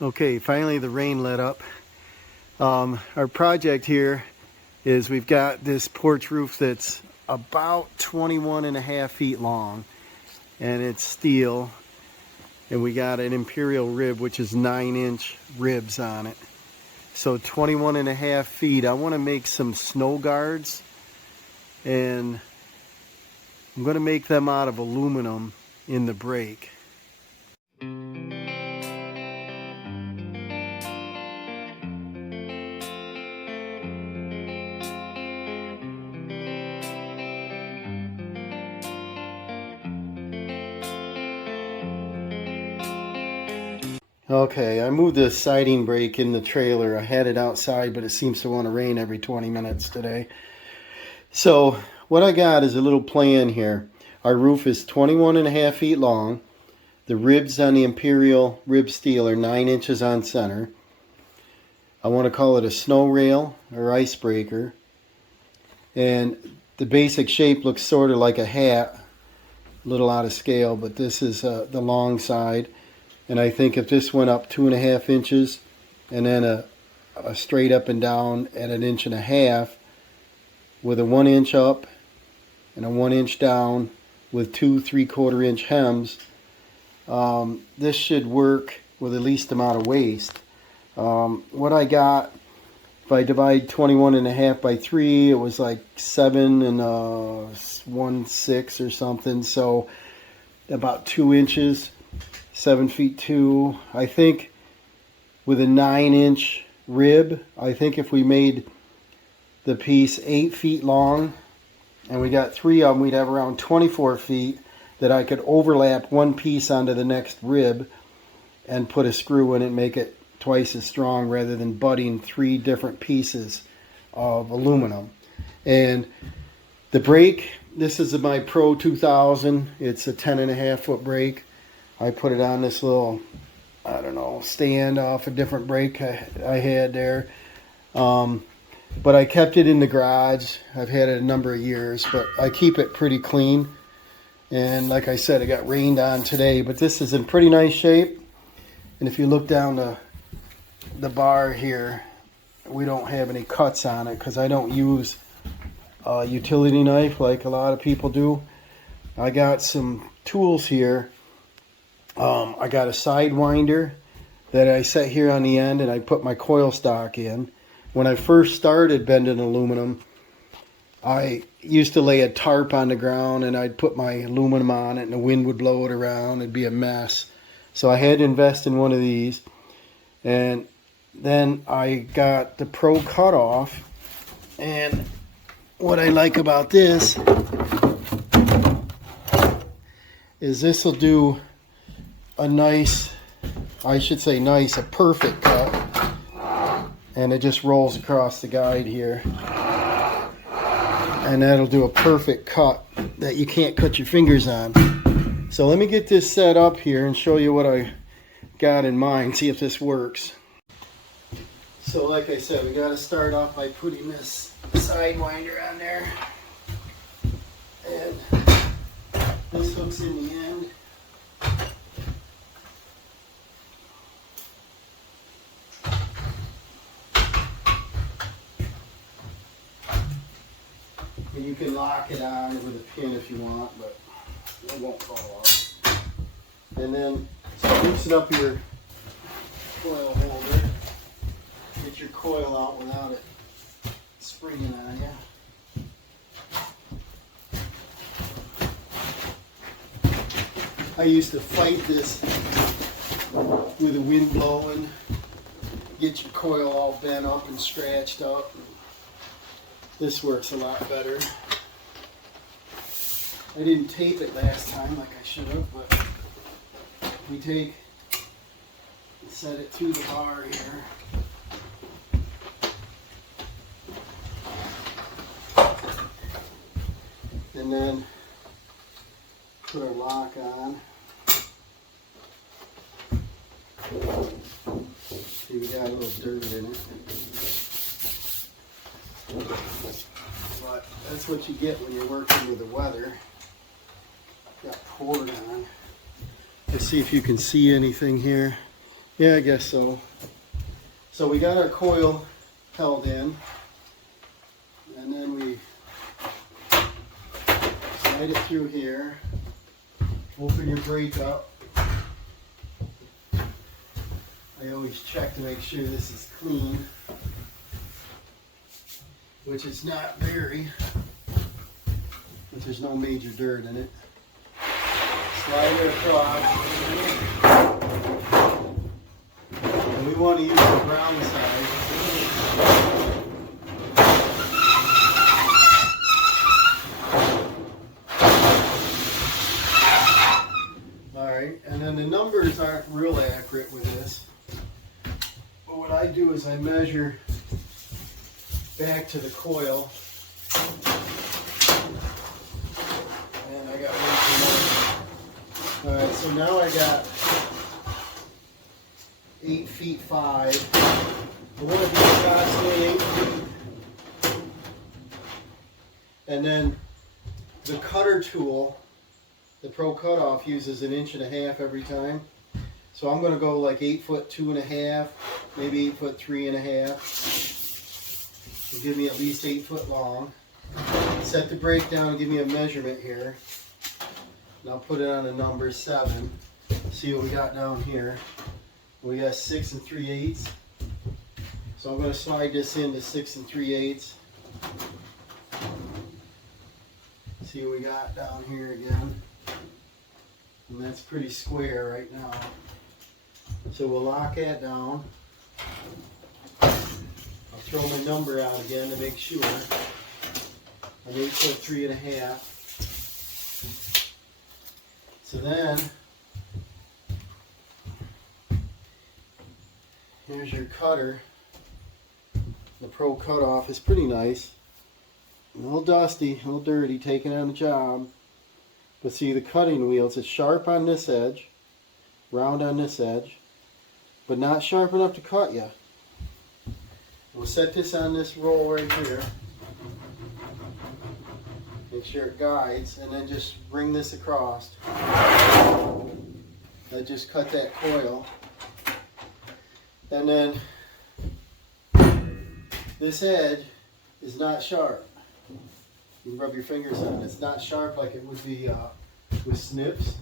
Okay, finally the rain let up. Our project here is we've got this porch roof that's about 21 and a half feet long, and it's steel, and we got an imperial rib, which is 9-inch ribs on it. So 21 and a half feet. I want to make some snow guards, and I'm going to make them out of aluminum in the break. Okay, I moved the siding break in the trailer. I had it outside, but it seems to want to rain every 20 minutes today. So what I got is a little plan here. Our roof is 21 and a half feet long. The ribs on the imperial rib steel are 9 inches on center. I want to call it a snow rail or icebreaker. And the basic shape looks sort of like a hat, a little out of scale, but this is the long side. And I think if this went up 2.5 inches and then a straight up and down at 1.5 inches with a 1 inch up and a 1 inch down with 2 3/4 inch hems, this should work with the least amount of waste. What I got, if I divide 21 and a half by 3, it was like 7 and 1/6 or something. So about 2 inches. 7 feet 2. I think with a 9-inch rib, I think if we made the piece 8 feet long and we got 3 of them, we'd have around 24 feet that I could overlap one piece onto the next rib and put a screw in it and make it twice as strong rather than butting 3 different pieces of aluminum. And the brake, this is my Pro 2000. It's a 10.5 foot brake. I put it on this little, I don't know, stand off a different brake I had there. But I kept it in the garage. I've had it a number of years, but I keep it pretty clean. And like I said, it got rained on today, but this is in pretty nice shape. And if you look down the bar here, we don't have any cuts on it because I don't use a utility knife like a lot of people do. I got some tools here. I got a sidewinder that I set here on the end, and I put my coil stock in. When I first started bending aluminum, I used to lay a tarp on the ground and I'd put my aluminum on it and the wind would blow it around. It'd be a mess. So I had to invest in one of these. And then I got the Pro Cutoff. And what I like about this is this will do a nice, I should say nice, a perfect cut. And it just rolls across the guide here. And that'll do a perfect cut that you can't cut your fingers on. So let me get this set up here and show you what I got in mind, see if this works. So like I said, we got to start off by putting this sidewinder on there. And this hook's in the end. And you can lock it on with a pin if you want, but it won't fall off. And then loosen up your coil holder. Get your coil out without it springing on you. I used to fight this with the wind blowing. Get your coil all bent up and scratched up. This works a lot better. I didn't tape it last time like I should have, but we take and set it to the bar here. And then put our lock on. See, we got a little dirt in it. But that's what you get when you're working with the weather. Got poured on. Let's see if you can see anything here. Yeah, I guess so. So we got our coil held in, and then we slide it through here. Open your brake up. I always check to make sure this is clean, which it's not very, but there's no major dirt in it. Slide it across. And we want to use the brown side. Alright, and then the numbers aren't real accurate with this. But what I do is I measure back to the coil. And I got way too much. Alright, so now I got 8 feet 5. I want to be approximately 8 feet. And then the cutter tool, the Pro Cutoff, uses 1.5 inches every time. So I'm going to go like 8 foot 2.5, maybe 8 foot 3.5. It'll give me at least 8 foot long. Set the brake down and give me a measurement here. And I'll put it on the number 7. See what we got down here. We got 6 3/8. So I'm going to slide this into 6 3/8. See what we got down here again. And that's pretty square right now. So we'll lock that down. I'll throw my number out again to make sure. I'm 8 foot 3.5. So then, here's your cutter. The Pro Cutoff is pretty nice. A little dusty, a little dirty, taking on the job. But see, the cutting wheels, it's sharp on this edge, round on this edge, but not sharp enough to cut you. We'll set this on this roll right here. Make sure it guides, and then just bring this across. I just cut that coil. And then this edge is not sharp. You can rub your fingers on it. It's not sharp like it would be with snips.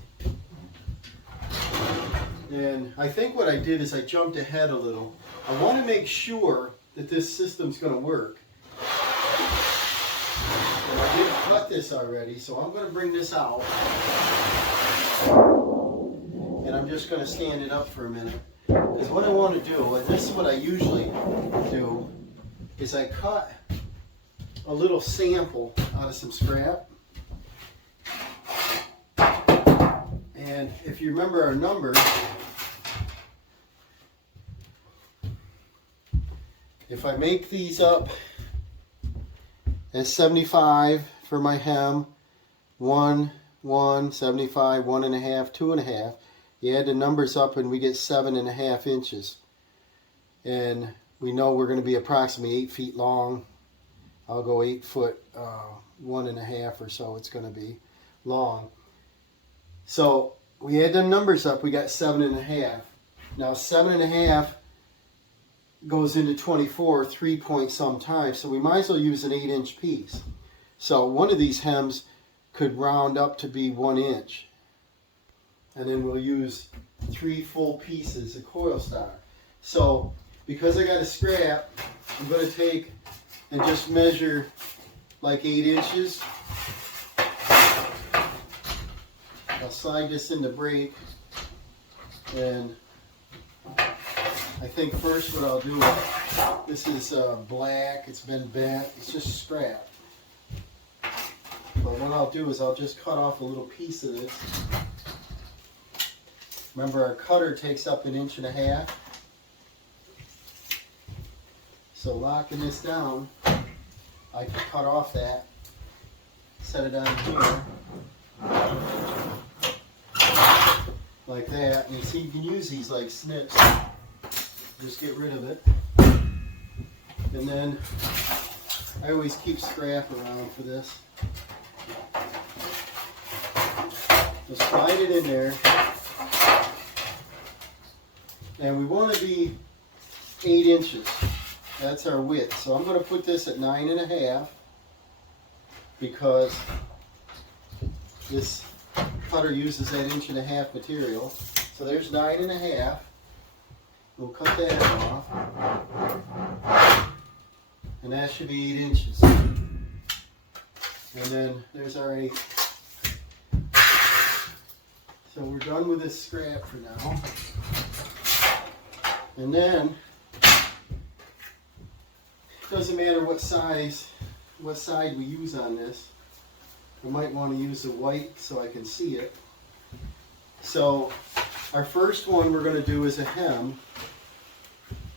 And I think what I did is I jumped ahead a little. I want to make sure that this system's going to work. And I did cut this already, so I'm going to bring this out. And I'm just going to stand it up for a minute. Because what I want to do, and this is what I usually do, is I cut a little sample out of some scrap. And if you remember our numbers, if I make these up as 75 for my hem, 1, 1, 75, 1.5, 2.5, you add the numbers up and we get 7.5 inches. And we know we're going to be approximately 8 feet long. I'll go 8 foot 1.5 or so it's going to be long. So we add them numbers up, we got 7.5. Now 7.5 goes into 24 3 point some times, so we might as well use an 8-inch piece. So one of these hems could round up to be 1 inch. And then we'll use 3 full pieces of coil stock. So because I got a scrap, I'm going to take and just measure like 8 inches. I'll slide this in the brake, and I think first what I'll do, this is black, it's been bent, it's just scrap. But what I'll do is I'll just cut off a little piece of this. Remember, our cutter takes up 1.5 inches. So locking this down, I can cut off that, set it on here, like that. And you see, you can use these like snips. Just get rid of it. And then I always keep scrap around for this. Just slide it in there. And we want to be 8 inches. That's our width. So I'm going to put this at 9.5 because this cutter uses that 1.5 inch material. So there's 9.5. We'll cut that off. And that should be 8 inches. And then there's our 8. So we're done with this scrap for now. And then, it doesn't matter what side we use on this. I might want to use the white so I can see it. So our first one we're going to do is a hem.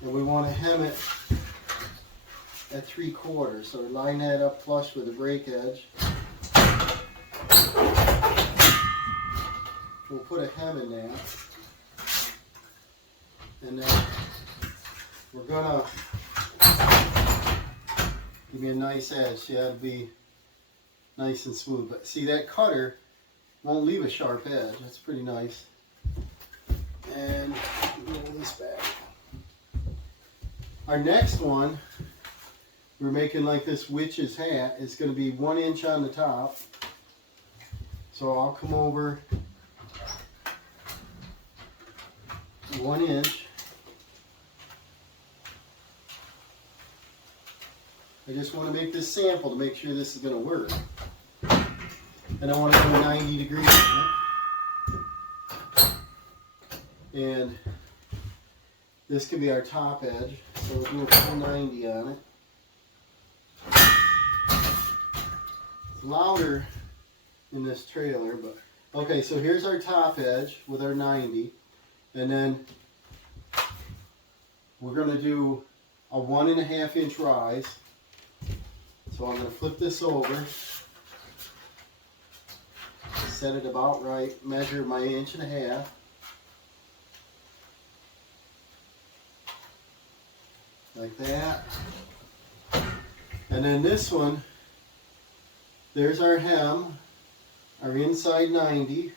And we want to hem it at 3/4. So line that up flush with the break edge. We'll put a hem in there. And then we're gonna give me a nice edge. See, that'll be nice and smooth. But see, that cutter won't leave a sharp edge. That's pretty nice. And roll this back. Our next one, we're making like this witch's hat. It's going to be 1 inch on the top. So I'll come over 1 inch. I just want to make this sample to make sure this is going to work. And I want to go 90 degrees. And this could be our top edge. So we'll do a full 90 on it. It's louder in this trailer, but okay, so here's our top edge with our 90. And then we're going to do a 1.5 inch rise. So I'm going to flip this over, set it about right, measure my 1.5 inches. Like that. And then this one, there's our hem, our inside 90.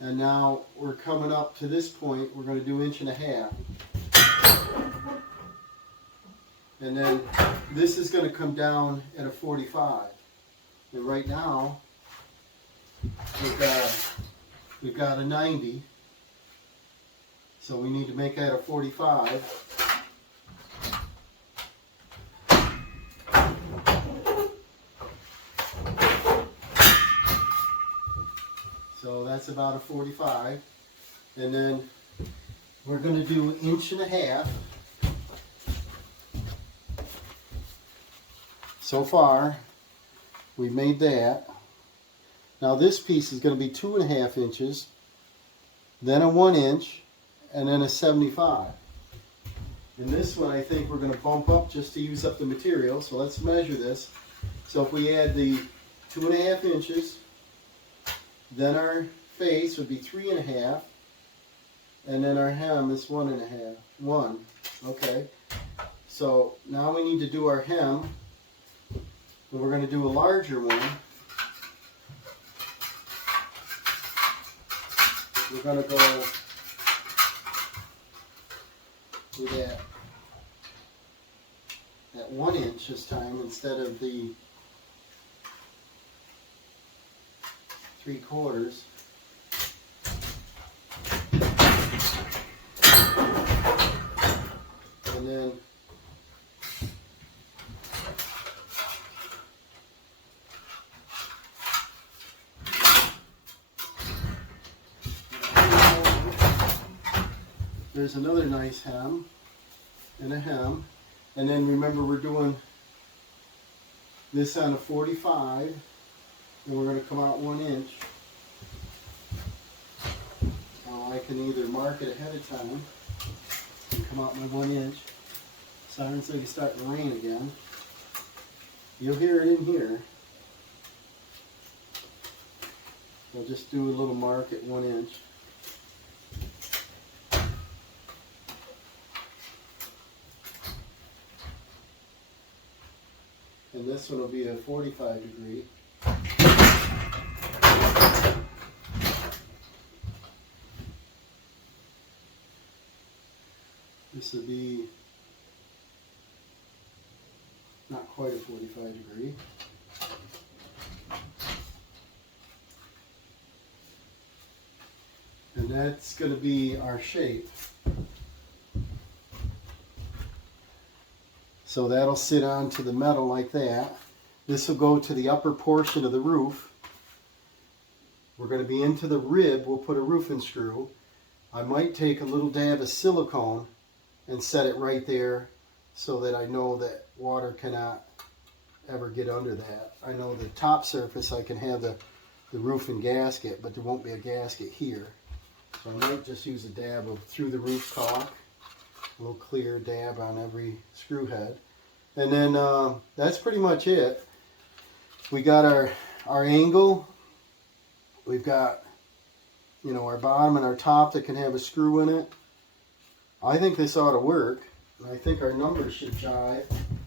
And now we're coming up to this point, we're going to do 1.5 inches. And then this is going to come down at a 45. And right now, we've got a 90. So we need to make that a 45. So that's about a 45. And then we're going to do 1.5 inches. So far, we've made that. Now this piece is going to be 2.5 inches, then a 1 inch, and then a 75. And this one I think we're going to bump up just to use up the material. So let's measure this. So if we add the 2.5 inches, then our face would be 3.5, and then our hem is 1.5. 1. Okay. So now we need to do our hem. And we're going to do a larger one. We're going to go with that 1 inch this time instead of the 3/4. And then there's another nice hem and a hem. And then remember, we're doing this on a 45, and we're going to come out 1 inch. Now I can either mark it ahead of time and come out my 1 inch. Sounds like it's starting to rain again. You'll hear it in here. I'll just do a little mark at 1 inch. And this one will be a 45 degree. This would be not quite a 45 degree. And that's going to be our shape. So that'll sit onto the metal like that. This will go to the upper portion of the roof. We're going to be into the rib. We'll put a roofing screw. I might take a little dab of silicone and set it right there so that I know that water cannot ever get under that. I know the top surface I can have the roofing gasket, but there won't be a gasket here. So I might just use a dab of through the roof caulk, a little clear dab on every screw head. And then that's pretty much it. We got our angle. We've got, you know, our bottom and our top that can have a screw in it. I think this ought to work. I think our numbers should jive,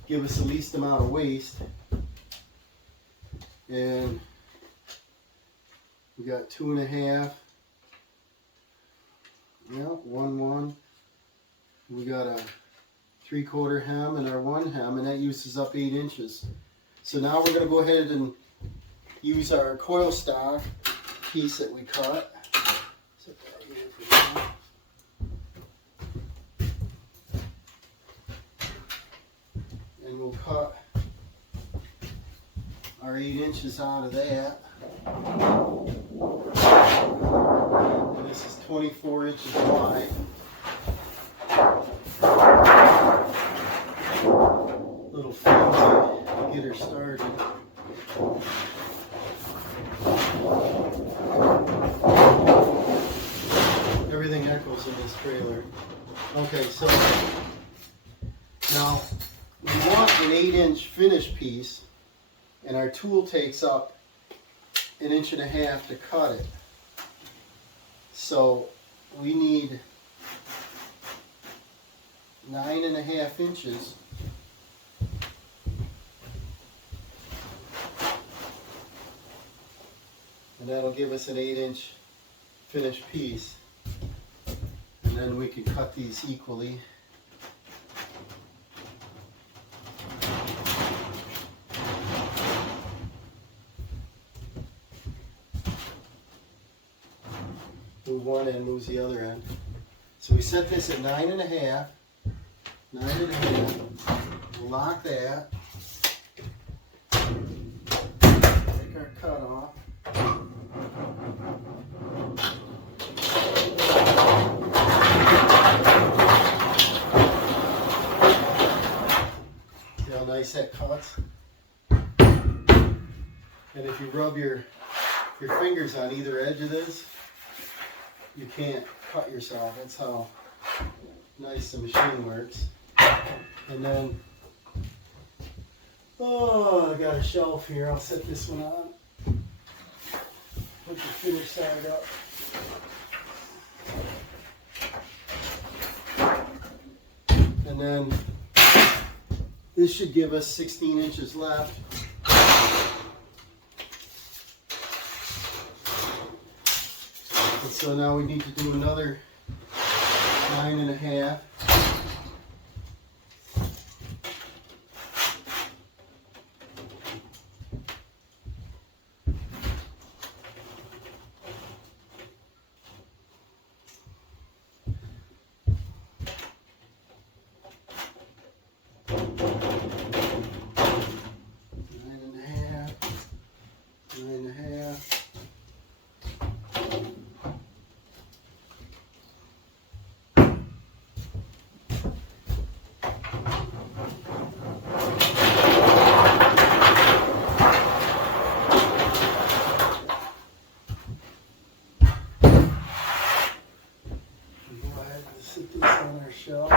give us the least amount of waste. And we got 2.5. Yeah, 1. We got a 3/4 hem and our 1 hem, and that uses up 8 inches. So now we're going to go ahead and use our coil stock piece that we cut. Set that here for now. And we'll cut our 8 inches out of that. And this is 24 inches wide. Little flimsy to get her started. Everything echoes in this trailer. Okay, so now we want an 8-inch finish piece, and our tool takes up 1.5 inches to cut it. So we need 9.5 inches. And that'll give us an 8-inch finished piece. And then we can cut these equally. Move one end, moves the other end. So we set this at 9.5. 9.5. We'll lock that. Take our cut off. See how nice that cuts? And if you rub your fingers on either edge of this, you can't cut yourself. That's how nice the machine works. And then, oh, I got a shelf here. I'll set this one on. Put the finish side up. And then this should give us 16 inches left. And so now we need to do another 9.5. Sit this on our shelf.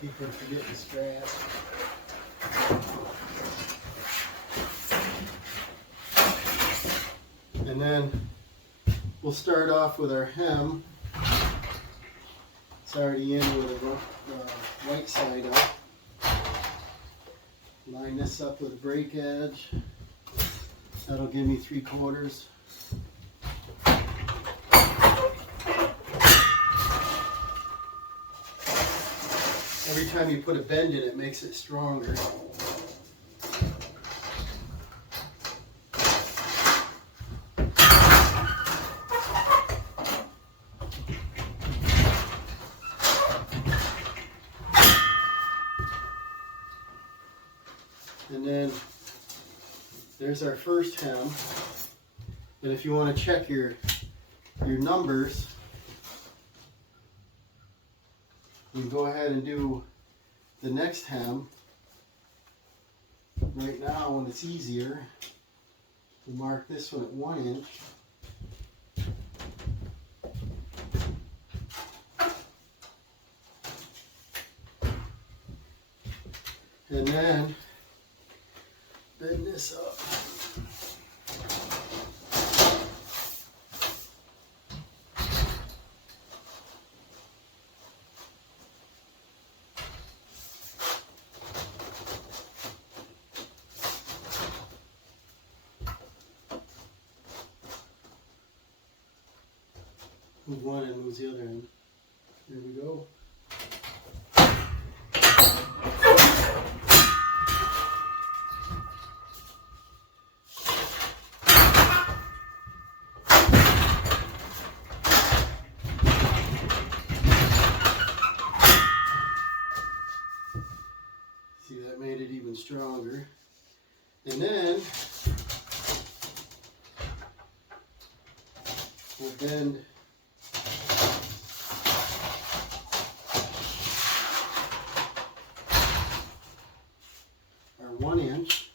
Keep from forgetting straps. And then we'll start off with our hem. It's already in with the white side up. Line this up with a break edge. That'll give me 3/4. time you put a bend in it, makes it stronger. And then there's our first hem. And if you want to check your numbers, you go ahead and do the next hem. Right now, when it's easier, to mark this one at 1 inch. And then bend this up. Move one and move the other end. There we go. See, that made it even stronger. And then we'll bend our 1 inch.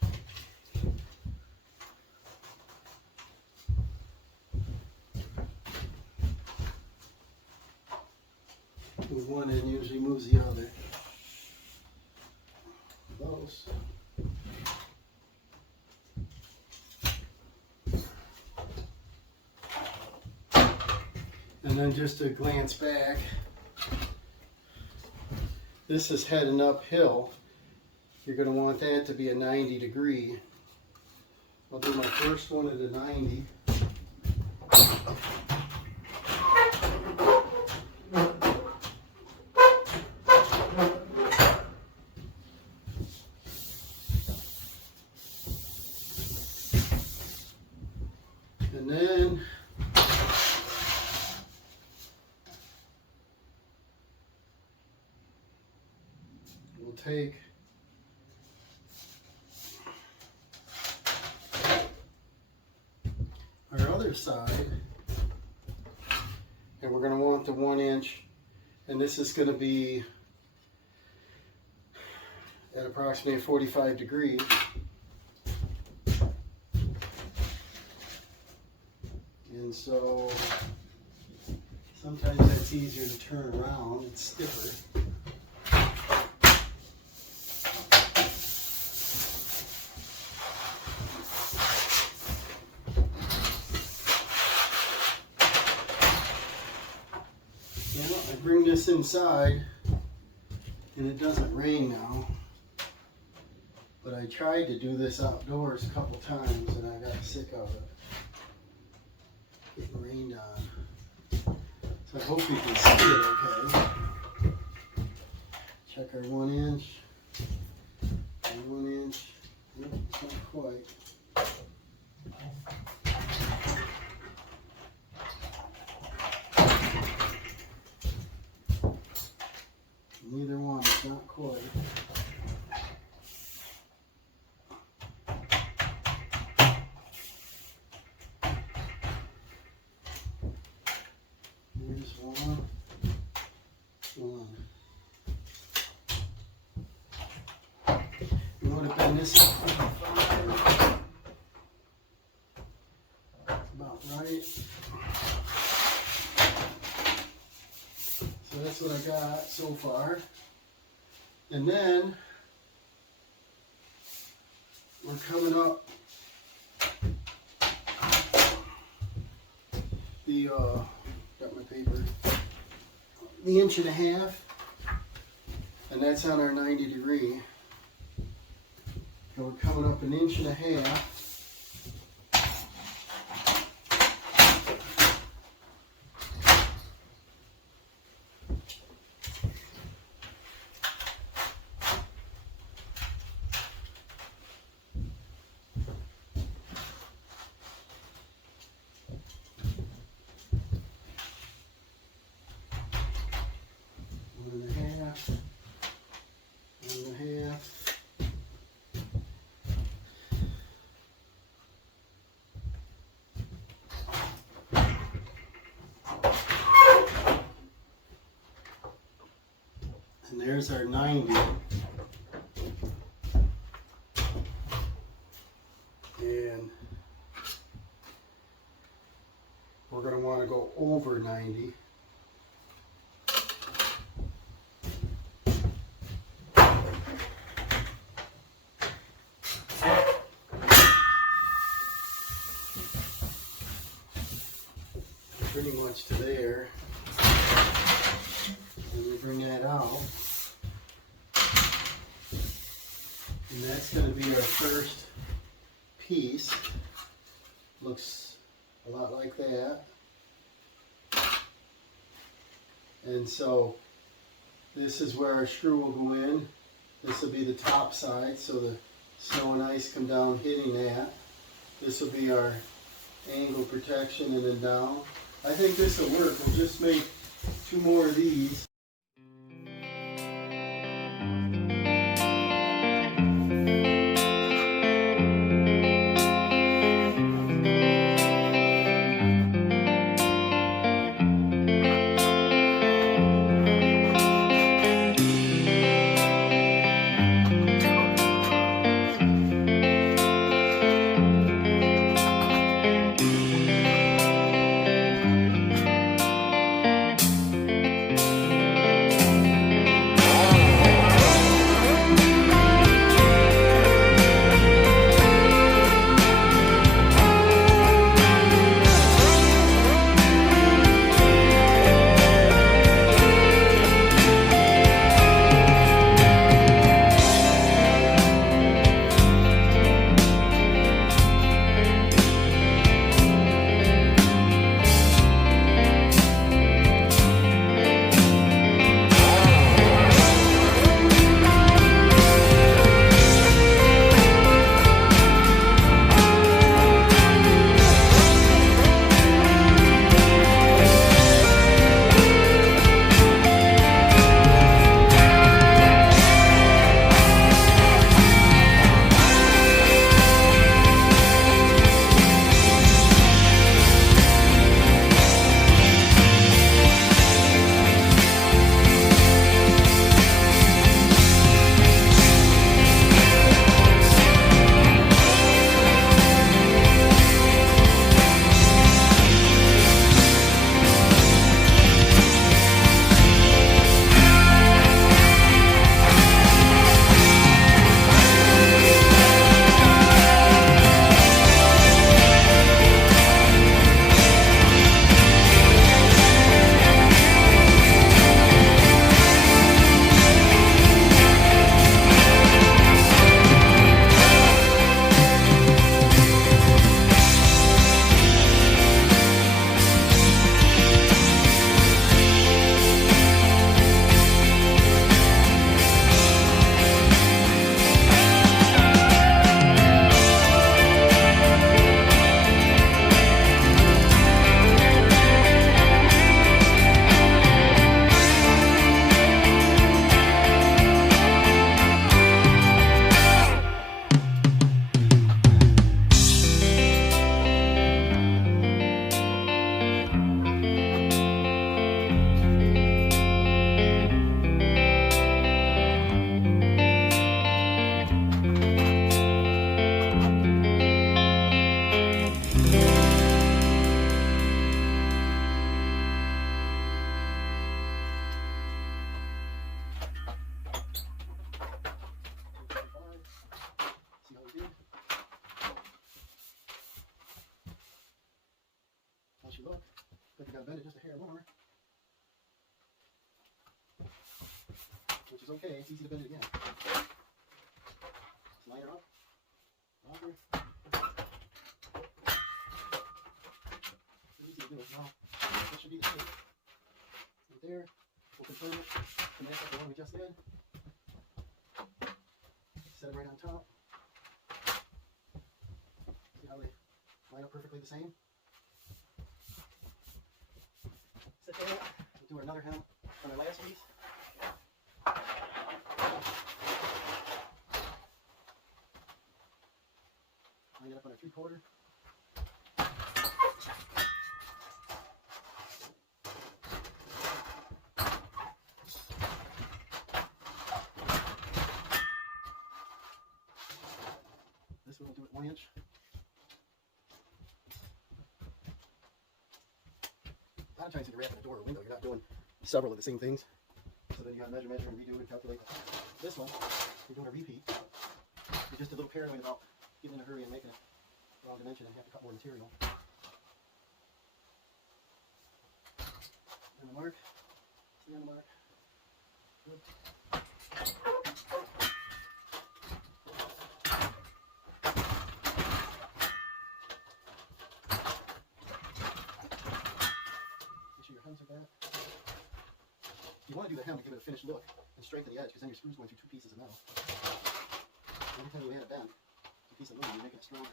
Move one in, usually moves the other. Close. And then just to glance back, this is heading uphill. You're going to want that to be a 90 degree. I'll do my first one at a 90. And then we'll take our other side, and we're going to want the 1 inch, and this is going to be at approximately 45 degrees. And so sometimes that's easier to turn around, it's stiffer. I bring this inside, and it doesn't rain now, but I tried to do this outdoors a couple times and I got sick of it. Getting rained on. So I hope you can see it okay. Check our 1 inch. And 1 inch. Nope, it's not quite. Neither one, it's not quite. Here's one. You want to bend this up for the 5. That's about right. So that's what I got so far. And then we're coming up the got my paper, the 1.5 inches, and that's on our 90 degree. So we're coming up 1.5 inches. there's our 90. And we're going to want to go over 90. Pretty much to there. And we bring that out. And that's going to be our first piece. Looks a lot like that. And so this is where our screw will go in. This will be the top side, so the snow and ice come down hitting that. This will be our angle protection and then down. I think this will work. We'll just make 2 more of these. How's you look? I think I gotta bend it just a hair more. Which is okay, it's easy to bend it again. Slide her up. Longer. It's easy to do it now. That should be the shape. Right there. We'll confirm it. And that's the one we just did. Set it right on top. See how they line up perfectly the same? Set that up. We'll do another hem on our last piece. Line it up on a 3/4. 1 inch. A lot of times if you're wrapping a door or window, you're not doing several of the same things. So then you got to measure, and redo and calculate. This one, you're doing a repeat. You're just a little paranoid about getting in a hurry and making it the wrong dimension and have to cut more material. And the mark. Stay on the mark. Good. Make sure your hems are back. You want to do the hem to give it a finished look and strengthen the edge, because then your screw's going through 2 pieces of metal. Every time you add a bend, a piece of aluminum, you're making it stronger.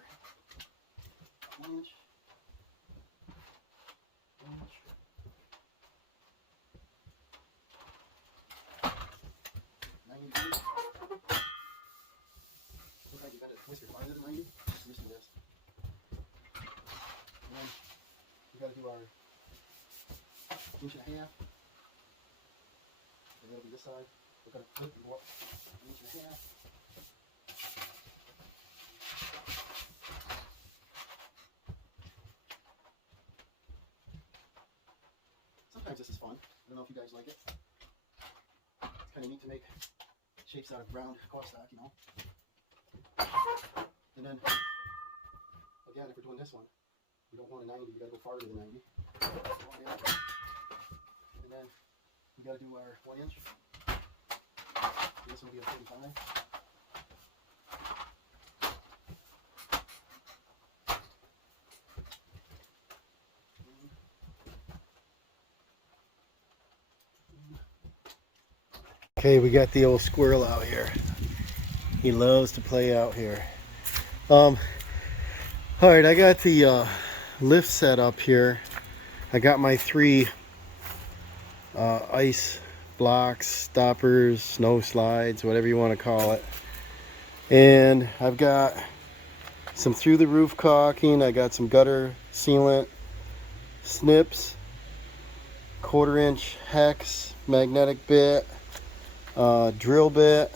1 inch. 1 inch. 90 degrees. Looks like you bent it whisker farther than 90. Loosen this. And then we got to do our 1.5 inches. And that'll be this side. We're going to flip and go up 1.5 inches. Sometimes this is fun. I don't know if you guys like it. It's kind of neat to make shapes out of round cardstock, you know. And then, again, if we're doing this one, we don't want a 90, we got to go farther than 90. And then we got to do our 1 inch. This will be a 35. Okay, we got the old squirrel out here. He loves to play out here. All right, I got the lift set up here. I got my 3 ice blocks, stoppers, snow slides, whatever you want to call it. And I've got some through the roof caulking. I got some gutter sealant, snips, 1/4 inch hex, magnetic bit, drill bit,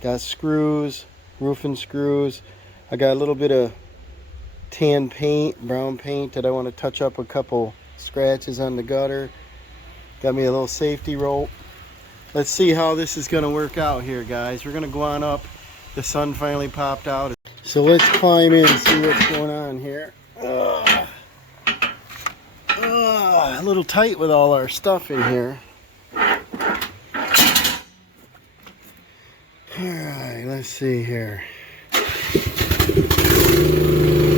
got screws, roofing screws. I got a little bit of tan paint, brown paint that I want to touch up a couple scratches on the gutter. Got me a little safety rope. Let's see how this is going to work out here, guys. We're going to go on up. The sun finally popped out. So let's climb in and see what's going on here. A little tight with all our stuff in here. Alright, let's see here.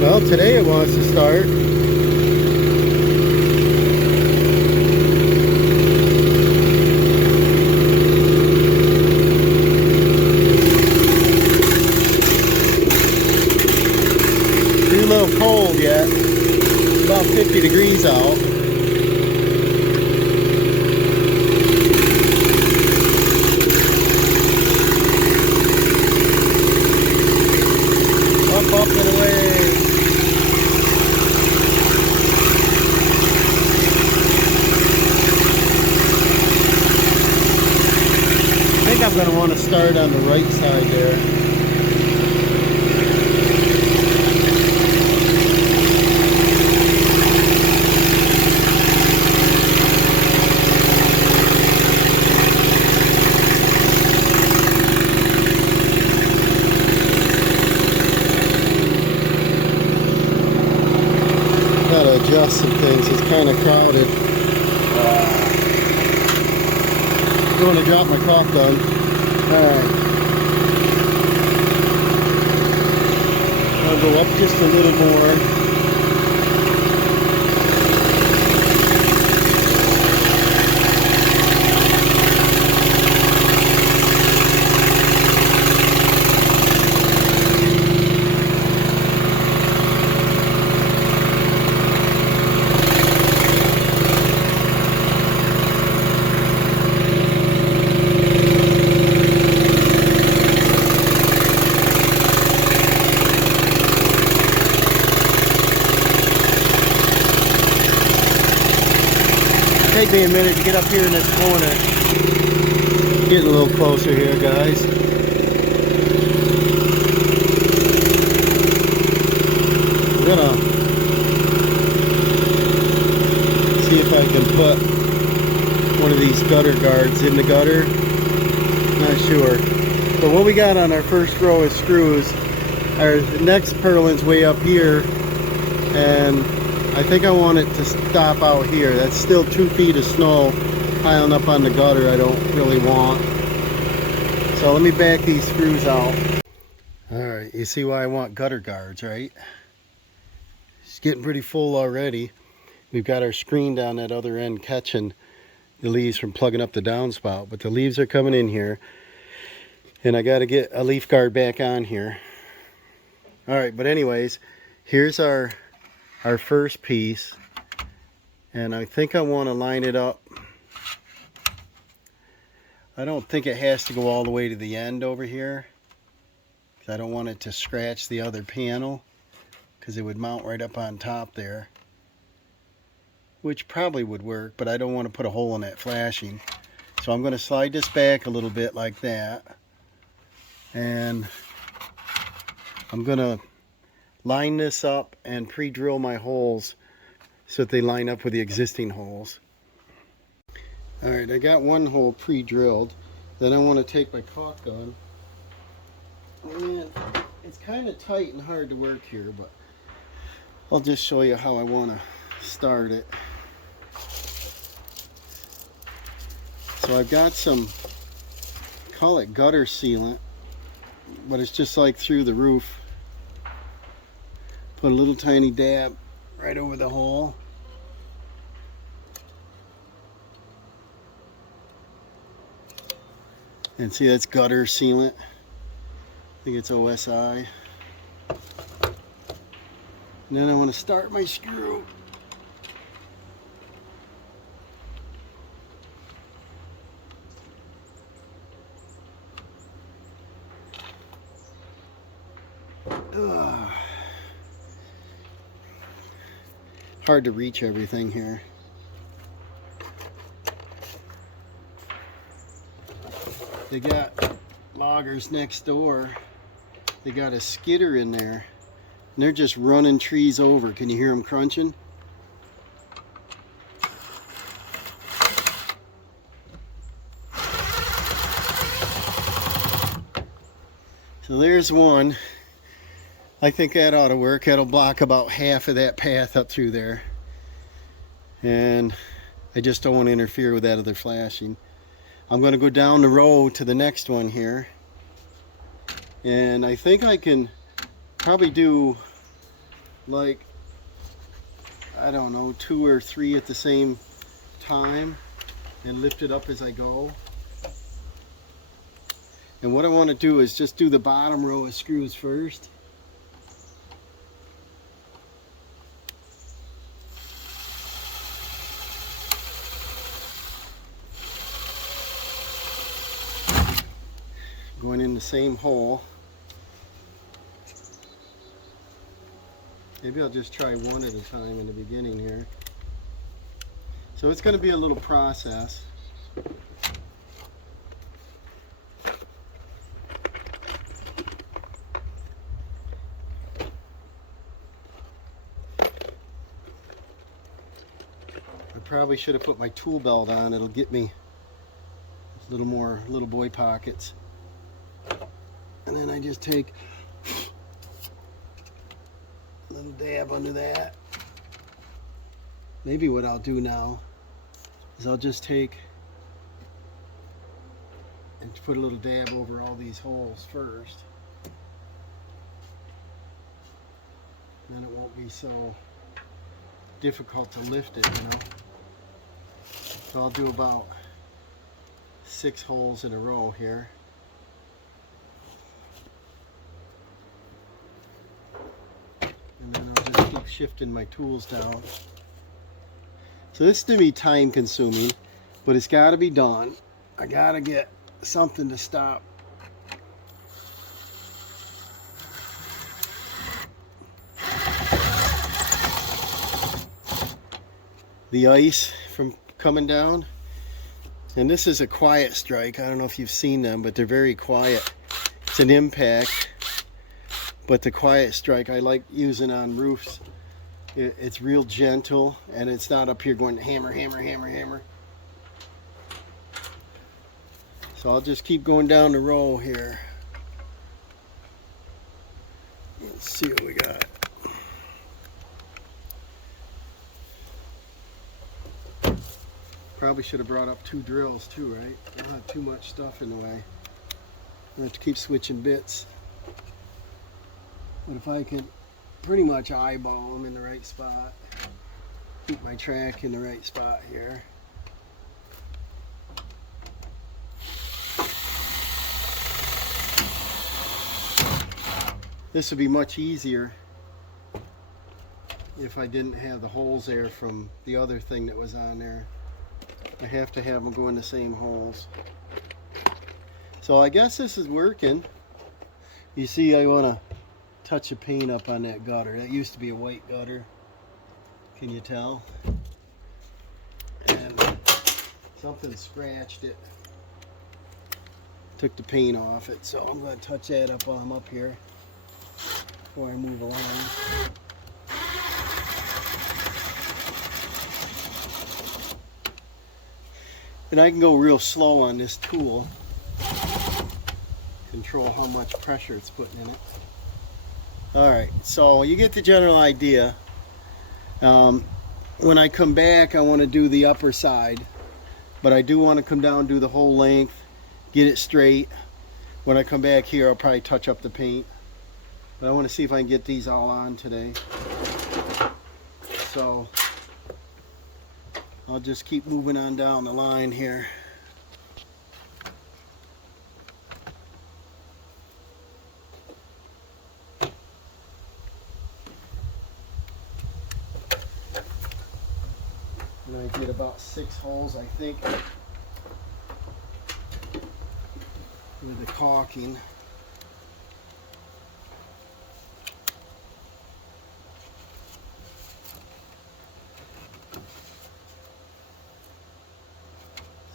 Well, today it wants to start. Too little cold yet. It's about 50 degrees out. Up and away. I think I'm going to want to start on the right side there. Gotta adjust some things, it's kind of crowded. Going to drop my caulk gun. Alright. I'll go up just a little more. Take me a minute to get up here in this corner. Getting a little closer here, guys. gonna see if I can put one of these gutter guards in the gutter. Not sure. But what we got on our first row of screws, our next purlin's way up here, and I think I want it to stop out here. That's still 2 feet of snow piling up on the gutter I don't really want. So let me back these screws out. Alright, you see why I want gutter guards, right? It's getting pretty full already. We've got our screen down that other end catching the leaves from plugging up the downspout, but the leaves are coming in here, and I got to get a leaf guard back on here. Alright, but anyways, here's our first piece, and I think I want to line it up. I don't think it has to go all the way to the end over here, because I don't want it to scratch the other panel, because it would mount right up on top there, which probably would work, but I don't want to put a hole in that flashing. So I'm going to slide this back a little bit like that, and I'm going to line this up and pre-drill my holes so that they line up with the existing holes. Alright, I got one hole pre-drilled. Then I want to take my caulk gun, and it's kind of tight and hard to work here, but I'll just show you how I want to start it. So I've got some, call it gutter sealant, but it's just like through the roof. Put a little tiny dab right over the hole. And see, that's gutter sealant. I think it's OSI. And then I want to start my screw. Hard to reach everything here. They got loggers next door. They got a skidder in there, and they're just running trees over. Can you hear them crunching? So there's one. I think that ought to work. That'll block about half of that path up through there. And I just don't want to interfere with that other flashing. I'm going to go down the row to the next one here. And I think I can probably do, like, I don't know, 2 or 3 at the same time and lift it up as I go. And what I want to do is just do the bottom row of screws first. Going in the same hole. Maybe I'll just try one at a time in the beginning here. So it's going to be a little process. I probably should have put my tool belt on. It'll get me a little more little boy pockets. And then I just take a little dab under that. Maybe what I'll do now is I'll just take and put a little dab over all these holes first. Then it won't be so difficult to lift it, you know. So I'll do about 6 holes in a row here. And then I'll just keep shifting my tools down. So this is to be time consuming, but it's got to be done. I got to get something to stop the ice from coming down. And this is a quiet strike. I don't know if you've seen them, but they're very quiet. It's an impact, but the Quiet Strike I like using on roofs. It's real gentle, and it's not up here going hammer, hammer, hammer, hammer. So I'll just keep going down the row here. Let's see what we got. Probably should have brought up 2 drills too, right? I don't have too much stuff in the way. I have to keep switching bits. But if I can pretty much eyeball them in the right spot, keep my track in the right spot here. This would be much easier if I didn't have the holes there from the other thing that was on there. I have to have them go in the same holes. So I guess this is working. You see, I want to touch of paint up on that gutter. That used to be a white gutter. Can you tell? And something scratched it. Took the paint off it, so I'm going to touch that up while I'm up here before I move along. And I can go real slow on this tool. Control how much pressure it's putting in it. Alright, so you get the general idea. When I come back, I want to do the upper side, but I do want to come down, do the whole length, get it straight. When I come back here, I'll probably touch up the paint. But I want to see if I can get these all on today. So I'll just keep moving on down the line here. And I did about 6 holes, I think, with the caulking.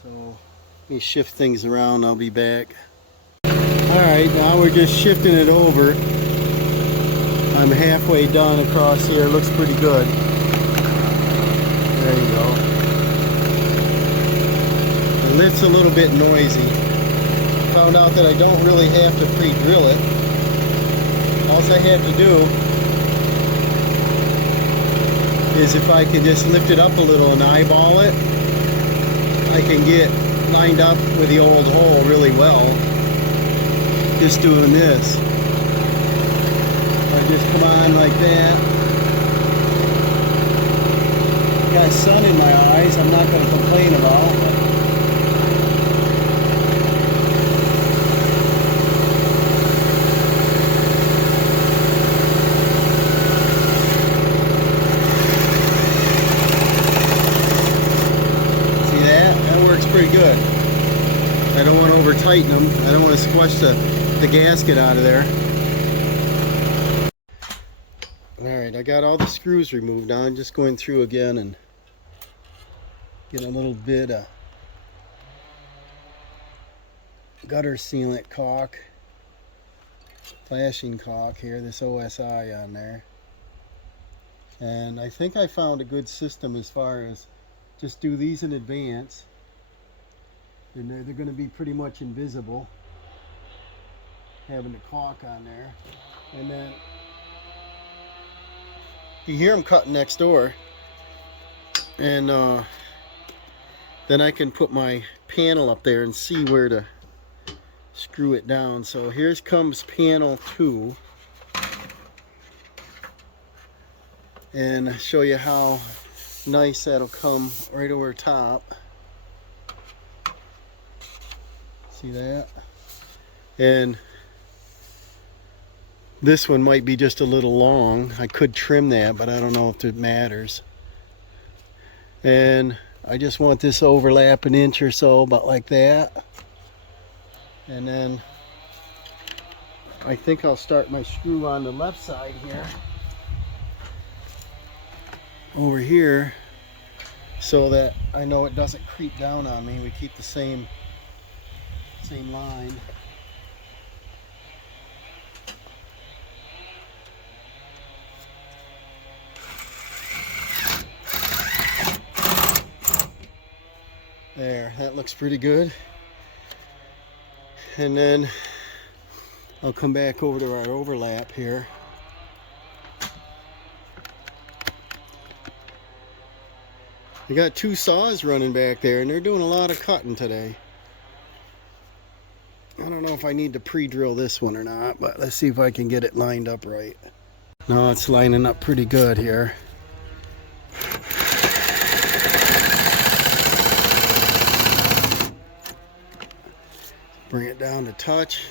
So let me shift things around, I'll be back. Alright, now we're just shifting it over. I'm halfway done across here, looks pretty good. There you go. The lift's a little bit noisy. Found out that I don't really have to pre-drill it. All I have to do is if I can just lift it up a little and eyeball it, I can get lined up with the old hole really well just doing this. I just come on like that. Got sun in my eyes, I'm not going to complain about it. Pretty good. I don't want to over tighten them. I don't want to squash the gasket out of there. Alright, I got all the screws removed now. I'm just going through again and getting a little bit of gutter sealant caulk, flashing caulk here, this OSI on there. And I think I found a good system as far as just do these in advance. And they're going to be pretty much invisible, having the caulk on there. And then you hear them cutting next door, and then I can put my panel up there and see where to screw it down. So here comes panel 2, and I'll show you how nice that'll come right over top. See that? And this one might be just a little long. I could trim that, but I don't know if it matters. And I just want this overlap an inch or so, about like that. And then I think I'll start my screw on the left side here, over here, so that I know it doesn't creep down on me. We keep the same line. There, that looks pretty good. And then I'll come back over to our overlap here. I got two saws running back there, and they're doing a lot of cutting today. I don't know if I need to pre-drill this one or not, but let's see if I can get it lined up right. No, it's lining up pretty good here. Bring it down to touch.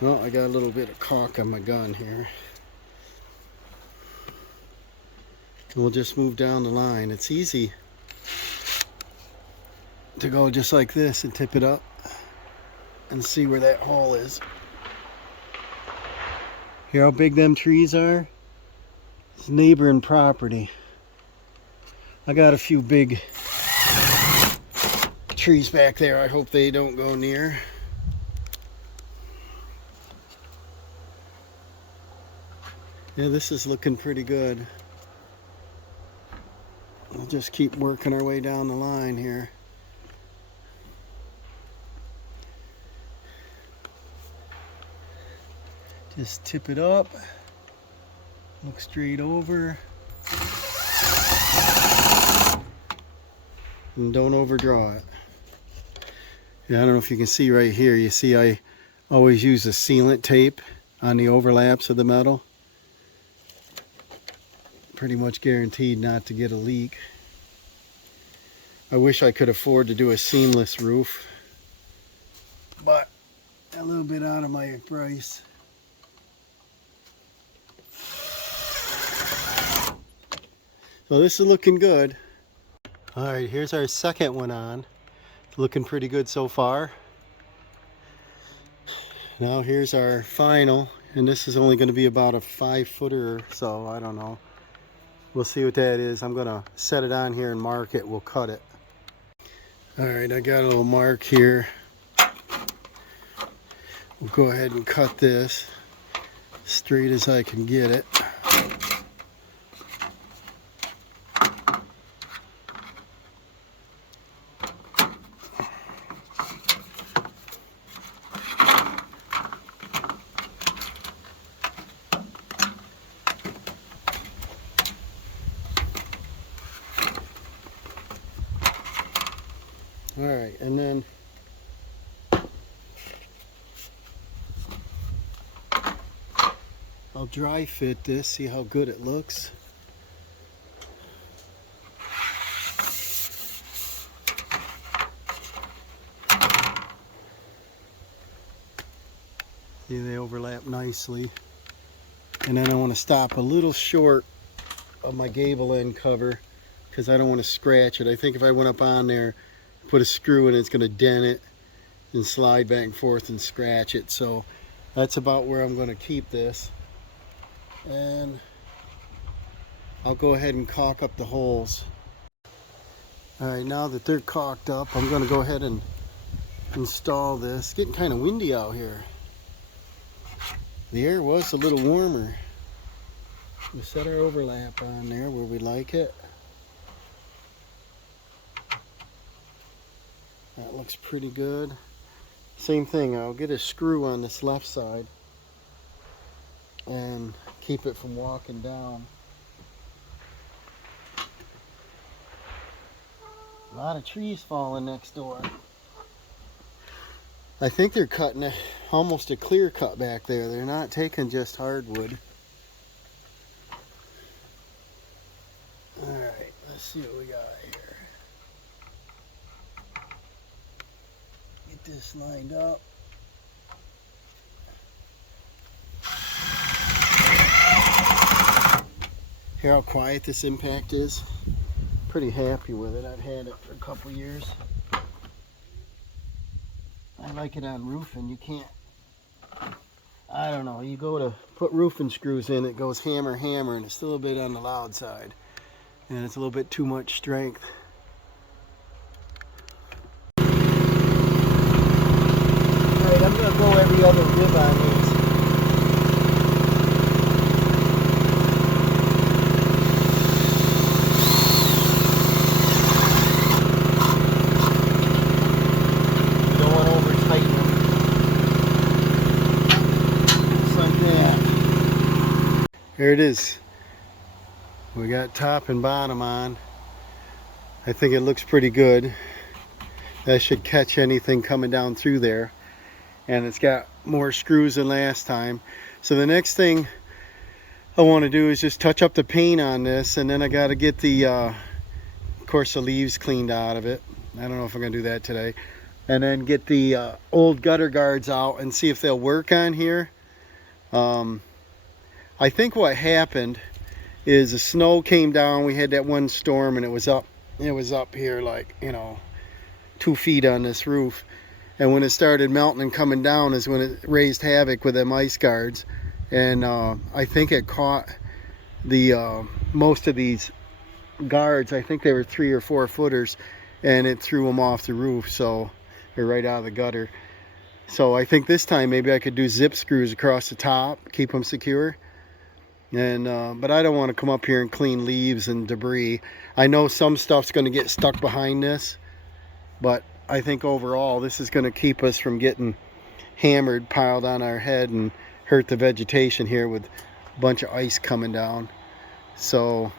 Well, I got a little bit of caulk on my gun here. We'll just move down the line. It's easy to go just like this and tip it up and see where that hole is. Hear how big them trees are? It's neighboring property. I got a few big trees back there. I hope they don't go near. Yeah, this is looking pretty good. We'll just keep working our way down the line here. Just tip it up, look straight over, and don't overdraw it. Yeah, I don't know if you can see right here. You see I always use a sealant tape on the overlaps of the metal. Pretty much guaranteed not to get a leak. I wish I could afford to do a seamless roof, but a little bit out of my price. So this is looking good. All right, here's our second one on. Looking pretty good so far. Now here's our final, and this is only going to be about a 5-footer or so. I don't know. We'll see what that is. I'm gonna set it on here and mark it. We'll cut it. All right, I got a little mark here. We'll go ahead and cut this straight as I can get it. All right, and then I'll dry fit this, see how good it looks. See, they overlap nicely. And then I want to stop a little short of my gable end cover because I don't want to scratch it. I think if I went up on there, put a screw in it, it's going to dent it and slide back and forth and scratch it. So that's about where I'm going to keep this. And I'll go ahead and caulk up the holes. Alright, now that they're caulked up, I'm going to go ahead and install this. It's getting kind of windy out here. The air was a little warmer. We'll set our overlap on there where we like it. That looks pretty good. Same thing, I'll get a screw on this left side and keep it from walking down. A lot of trees falling next door. I think they're cutting almost a clear cut back there. They're not taking just hardwood. Alright, let's see what we got here. Get this lined up. Hear how quiet this impact is? Pretty happy with it. I've had it for a couple years. I like it on roofing. You can't, I don't know, you go to put roofing screws in, it goes hammer, hammer, and it's still a bit on the loud side. And it's a little bit too much strength. Alright, I'm going to go every other rib on these. There it is. We got top and bottom on. I think it looks pretty good. That should catch anything coming down through there. And it's got more screws than last time. So the next thing I want to do is just touch up the paint on this, and then I got to get the of course the leaves cleaned out of it. I don't know if I'm gonna do that today. And then get the old gutter guards out and see if they'll work on here. I think what happened is the snow came down. We had that one storm and it was up here like, you know, 2 feet on this roof. And when it started melting and coming down is when it raised havoc with them ice guards. And I think it caught the most of these guards. I think they were 3 or 4 footers, and it threw them off the roof. So they're right out of the gutter. So I think this time maybe I could do zip screws across the top, keep them secure. And but I don't want to come up here and clean leaves and debris. I know some stuff's going to get stuck behind this, but I think overall this is going to keep us from getting hammered, piled on our head, and hurt the vegetation here with a bunch of ice coming down. So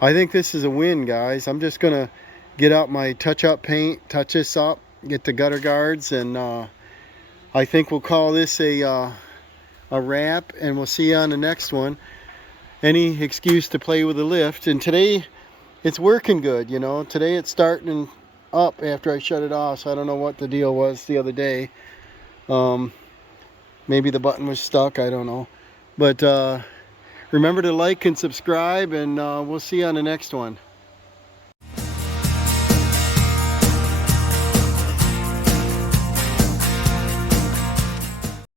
I think this is a win, guys. I'm just going to get out my touch-up paint, touch this up, get the gutter guards, and I think we'll call this a wrap, and we'll see you on the next one. Any excuse to play with the lift. And today it's working good, you know. Today it's starting up after I shut it off, so I don't know what the deal was the other day. Maybe the button was stuck, I don't know. But remember to like and subscribe, and we'll see you on the next one.